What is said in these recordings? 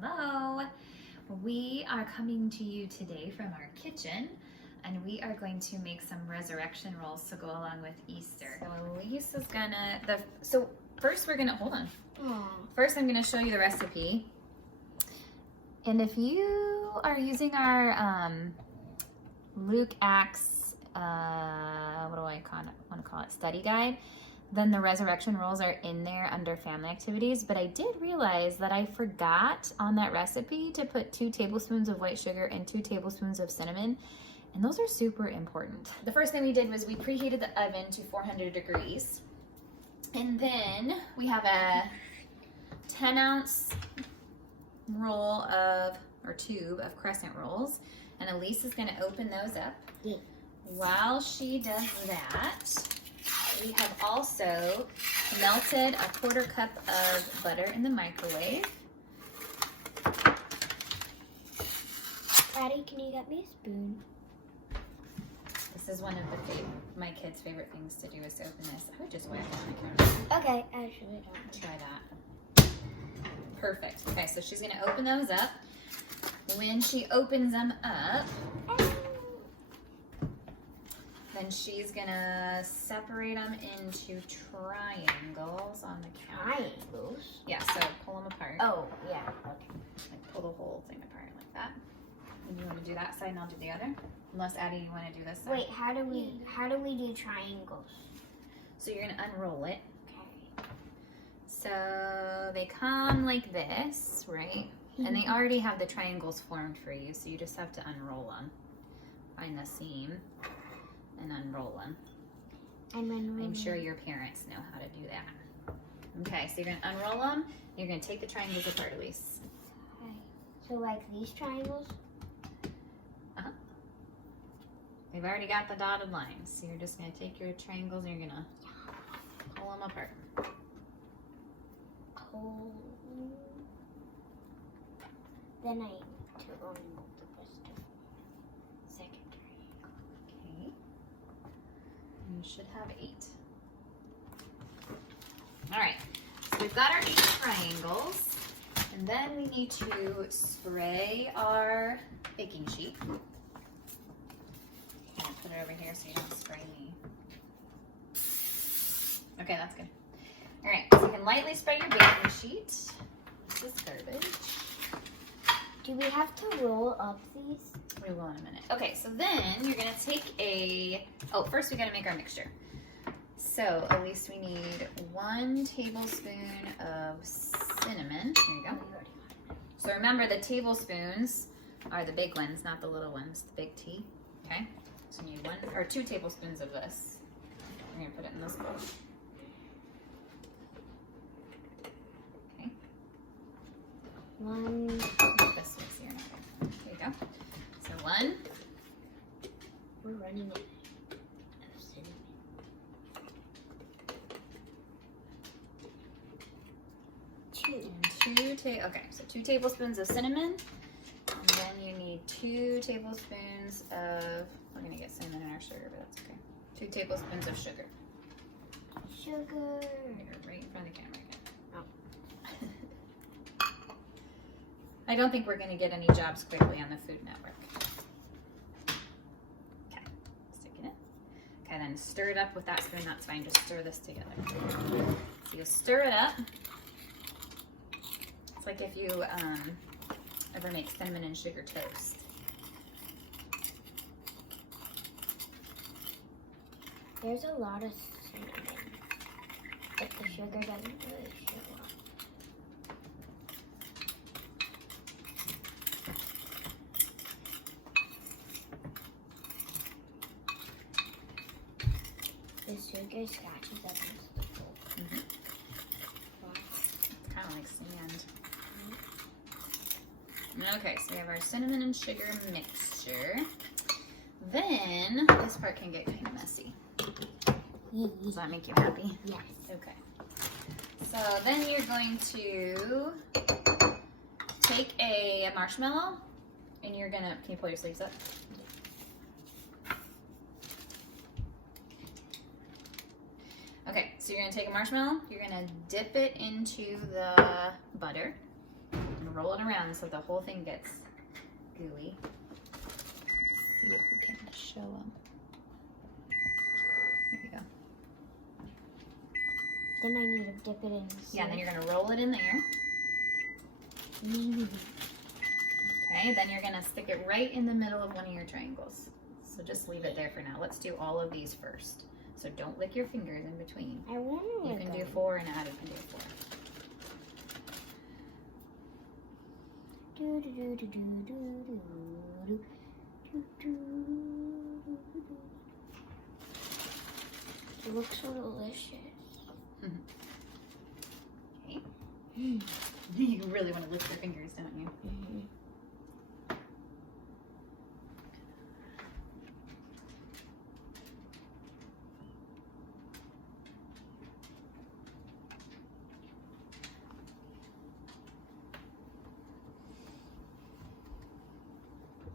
Hello. We are coming to you today from our kitchen, and we are going to make some resurrection rolls to go along with Easter. So Lisa's gonna, first we're gonna, hold on. First I'm gonna show you the recipe. And if you are using our Luke Acts, what do I want to call it, study guide, then the resurrection rolls are in there under family activities. But I did realize that I forgot on that recipe to put 2 tablespoons of white sugar and 2 tablespoons of cinnamon. And those are super important. The first thing we did was we preheated the oven to 400 degrees. And then we have a 10-ounce roll of, or tube of crescent rolls. And Elise is gonna open those up. Yeah. While she does that, we have also melted a 1/4 cup of butter in the microwave. Daddy, can you get me a spoon? This is one of my kids' favorite things to do is to open this. I would just whack it on the counter. Okay, actually don't. Try that. Perfect. Okay, so she's gonna open those up. When she opens them up, then she's gonna separate them into triangles on the counter. Triangles? Yeah, so pull them apart. Oh, yeah, okay. Like pull the whole thing apart like that. And you want to do that side and I'll do the other? Unless Addie, you want to do this side? Wait, how do we do triangles? So you're gonna unroll it. Okay. So they come like this, right? And they already have the triangles formed for you, so you just have to unroll them. Find the seam and unroll them. I'm sure your parents know how to do that. Okay, so you're gonna unroll them. You're gonna take the triangles apart, Elise. Okay. So like these triangles? Uh-huh. We've already got the dotted lines, so you're just gonna take your triangles and you're gonna pull them apart. Pull. Then I need to unroll the rest of the second triangle. Okay. You should have 8. All right, so we've got our 8 triangles, and then we need to spray our baking sheet. I'll put it over here so you don't spray me. Okay, that's good. All right, so you can lightly spray your baking sheet. This is garbage. Do we have to roll up these? We will in a minute. Okay, so then you're gonna take first we gotta make our mixture. So at least we need 1 tablespoon of cinnamon. There you go. So remember the tablespoons are the big ones, not the little ones, the big T. Okay? So you need 1 or 2 tablespoons of this. We're gonna put it in this bowl. Okay. 1. This was here. There you go. So 1. We're running out of cinnamon. 2. And 2 okay, so 2 tablespoons of cinnamon. And then you need 2 tablespoons of, we're gonna get cinnamon in our sugar, but that's okay. 2 tablespoons of sugar. Sugar. You're right in front of the camera again. Oh. I don't think we're gonna get any jobs quickly on the Food Network. Okay, sticking it. Okay, then stir it up with that spoon, that's fine, just stir this together. So you'll stir it up. It's like if you ever make cinnamon and sugar toast. There's a lot of cinnamon, but the sugar doesn't really show up. The sugar scratches up against the bowl. Mm-hmm. Wow. Kind of like sand. Okay, so we have our cinnamon and sugar mixture. Then, this part can get kind of messy. Does that make you happy? Yes. Okay. So then you're going to take a marshmallow and you're gonna, can you pull your sleeves up? Okay, so you're gonna take a marshmallow, you're gonna dip it into the butter and roll it around so the whole thing gets gooey. See if we can show them. There you go. Then I need to dip it in. Yeah, then you're gonna roll it in there. Okay, then you're gonna stick it right in the middle of one of your triangles. So just leave it there for now. Let's do all of these first. So don't lick your fingers in between. I want to. You can do 4 and Addie can do 4. It looks so delicious. Okay. You really want to lick your fingers, don't you?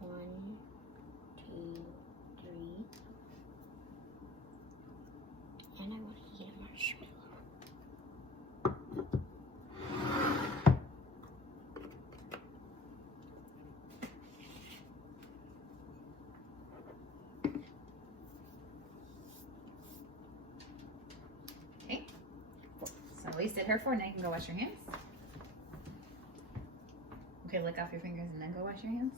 One, two, three. And I want to eat a marshmallow. Okay. So Elise did her 4. Now you can go wash your hands. Okay, lick off your fingers and then go wash your hands.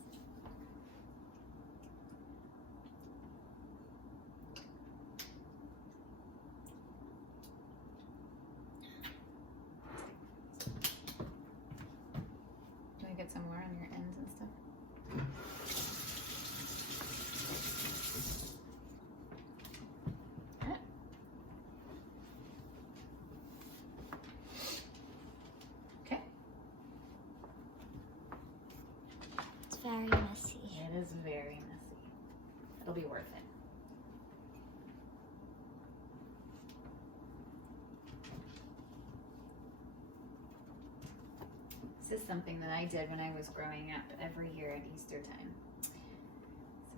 Do I get some more on your ends and stuff? Okay. It's very messy. It is very messy. It'll be worth it. This is something that I did when I was growing up every year at Easter time. So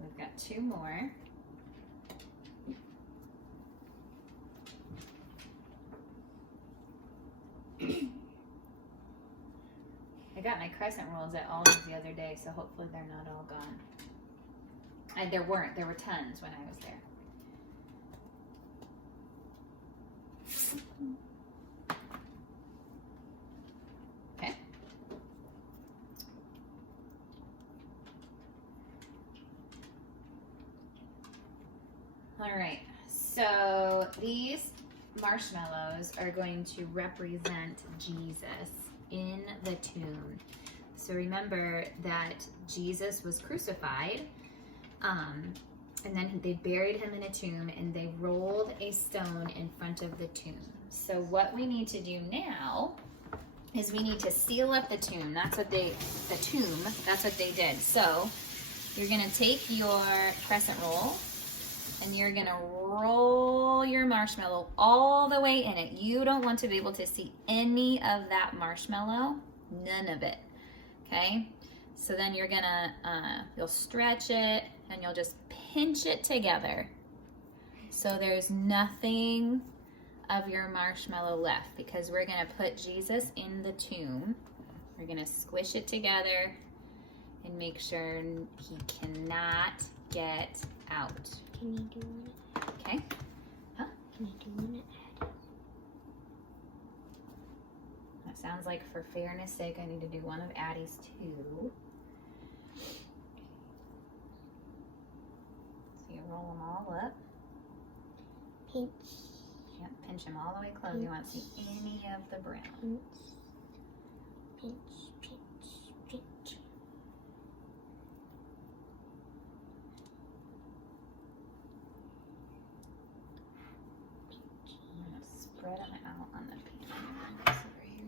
we've got 2 more. I got my crescent rolls at Aldi's the other day, so hopefully they're not all gone. There weren't. There were tons when I was there. Okay. All right. So these marshmallows are going to represent Jesus in the tomb. So remember that Jesus was crucified, and then they buried him in a tomb, and they rolled a stone in front of the tomb. So what we need to do now is we need to seal up the tomb. That's what they did. So you're gonna take your crescent roll, and you're gonna roll your marshmallow all the way in it. You don't want to be able to see any of that marshmallow, none of it, okay? So then you're gonna, you'll stretch it and you'll just pinch it together. So there's nothing of your marshmallow left because we're gonna put Jesus in the tomb. We're gonna squish it together and make sure he cannot get out. Can you do one? Okay. Huh? Can you do one? That sounds like for fairness sake, I need to do one of Addie's too. So you roll them all up. Pinch. Yep, pinch them all the way close. You won't see any of the brown. Pinch. Pinch. Pinch. Pinch. I'm gonna spread them out on the pan. This over here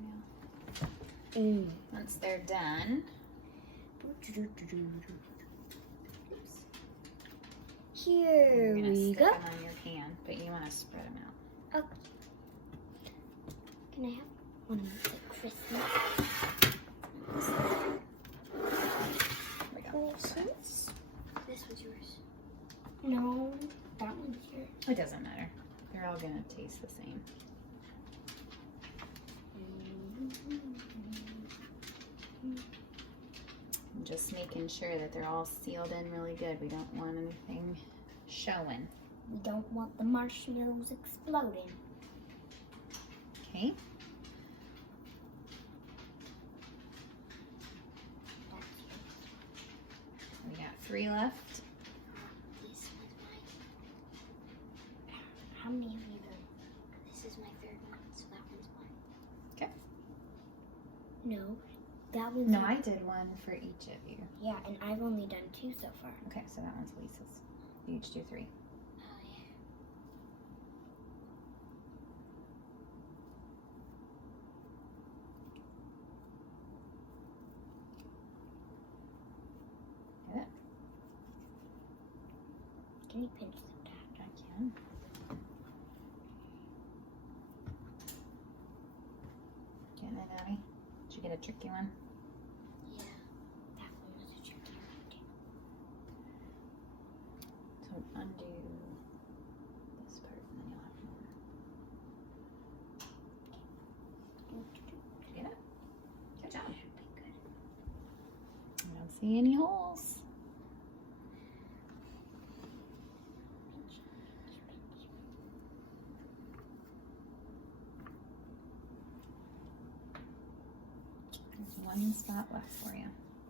now. Once they're done, Here you're gonna we stick go. them on your pan, but you want to spread them out. Okay. Can I have one of the Christmas We go. presents? This one's yours. No, that one's yours. It doesn't matter. They're all gonna taste the same. Mm-hmm. just making sure that they're all sealed in really good. We don't want anything showing. We don't want the marshmallows exploding. Okay. We got 3 left. This one's mine. How many have you done? This is my 3rd one, so that one's mine. Okay. No, that one's No, I did one for each of you. Yeah, and I've only done 2 so far. Okay, so that one's Lisa's. You each do 3. Oh, yeah. Get it? Can you pinch the back? I can. Getting it, Abby? Did you get a tricky one? Yeah, that one was a tricky one too. So undo this part and then you'll have more. Get it? Good job. I don't see any holes. There's one spot left for you.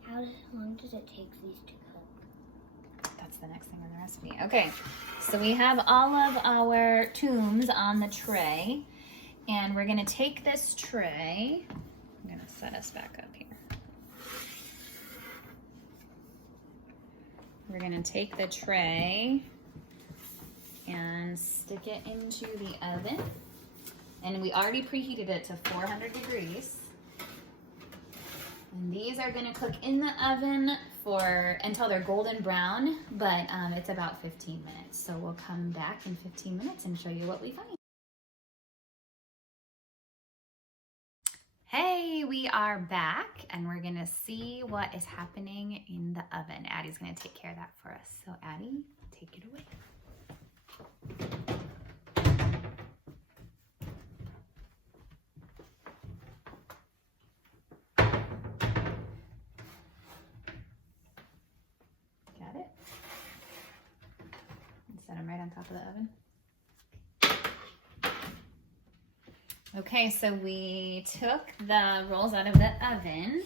How long does it take these to cook? That's the next thing on the recipe. Okay, so we have all of our tombs on the tray, and we're gonna take this tray. I'm gonna set us back up here. We're gonna take the tray and stick it into the oven. And we already preheated it to 400 degrees. And these are gonna cook in the oven until they're golden brown, but it's about 15 minutes. So we'll come back in 15 minutes and show you what we find. Hey, we are back and we're gonna see what is happening in the oven. Addie's gonna take care of that for us. So Addie, take it away. Got it? And set them right on top of the oven. Okay, so we took the rolls out of the oven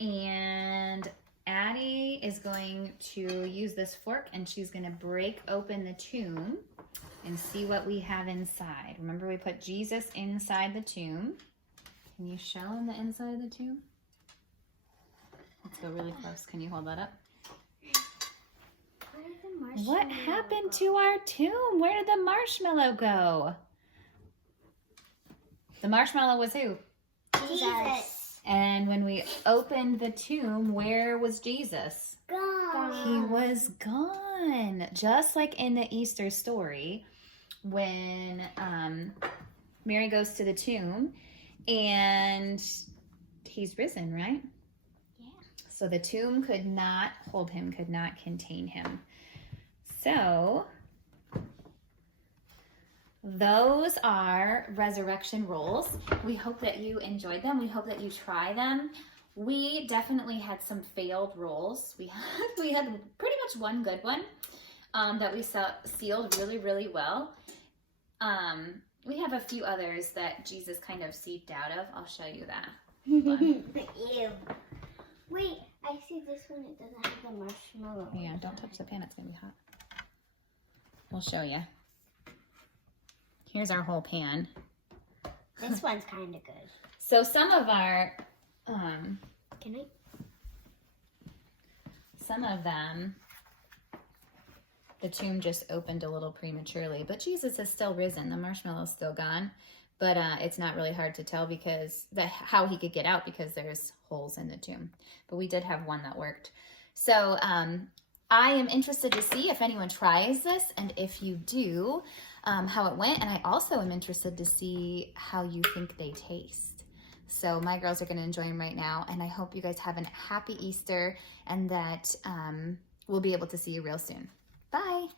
and Addie is going to use this fork and she's gonna break open the tomb and see what we have inside. Remember we put Jesus inside the tomb. Can you show him the inside of the tomb? Let's go really close. Can you hold that up? Where did the marshmallow What happened go? to our tomb? Where did the marshmallow go? The marshmallow was who? Jesus. And when we opened the tomb, where was Jesus? Gone. He was gone. Just like in the Easter story, when Mary goes to the tomb and he's risen, right? Yeah. So the tomb could not hold him, could not contain him. So those are resurrection rolls. We hope that you enjoyed them. We hope that you try them. We definitely had some failed rolls. We had pretty much one good one that we sealed really, really well. We have a few others that Jesus kind of seeped out of. I'll show you that. Ew. Wait, I see this one. It doesn't have the marshmallow. Yeah, don't touch the pan. It's going to be hot. We'll show you. Here's our whole pan. This one's kind of good. So some of our, Can I? some of them, the tomb just opened a little prematurely, but Jesus is still risen. The marshmallow's still gone, but it's not really hard to tell because how he could get out because there's holes in the tomb. But we did have one that worked. So I am interested to see if anyone tries this, and if you do, how it went. And I also am interested to see how you think they taste. So my girls are going to enjoy them right now, and I hope you guys have a happy Easter and that we'll be able to see you real soon. Bye.